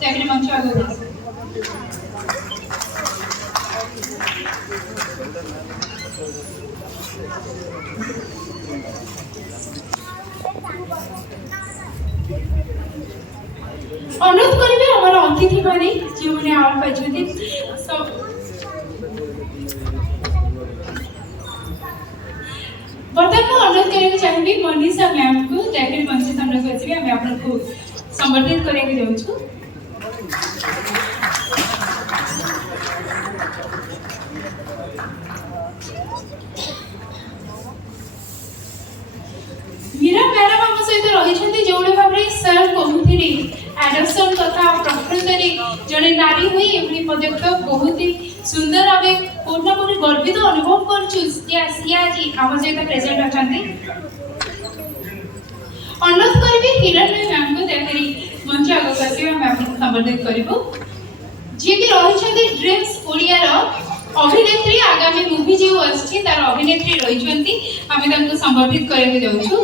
ଚାକିରି ମଞ୍ଚ ଆଗକୁ ଆସେ। अनुरोध करेंगे हमारा अतिथि माने जो मैंने आप पाइछंती वर्तमान अनुरोध करने चाहिए मनीषा मैम को चाकरी मंच सामने को आसिबे हम आपको संबोधित करके जाउछु। मीरा मैडम हम सहित रही जो भाव सर कहते एडप्शन तथा प्रकृति जड़े नारी हुई एभली पदक्षेप बहुत ही सुंदर भाव पूर्णपूरी गर्वित अनुभव करम सहित प्रेजेंट अच्छा अनुरोध करी हिरणमयी मैम को चाकरी मंच आगे आसवे हम आपको संबोधित करूँ जी कि रही ड्रीम्स ओडिया अभिनेत्री आगामी मूवी जो आर अभिनेत्री रही संबोधित करके जाऊँ।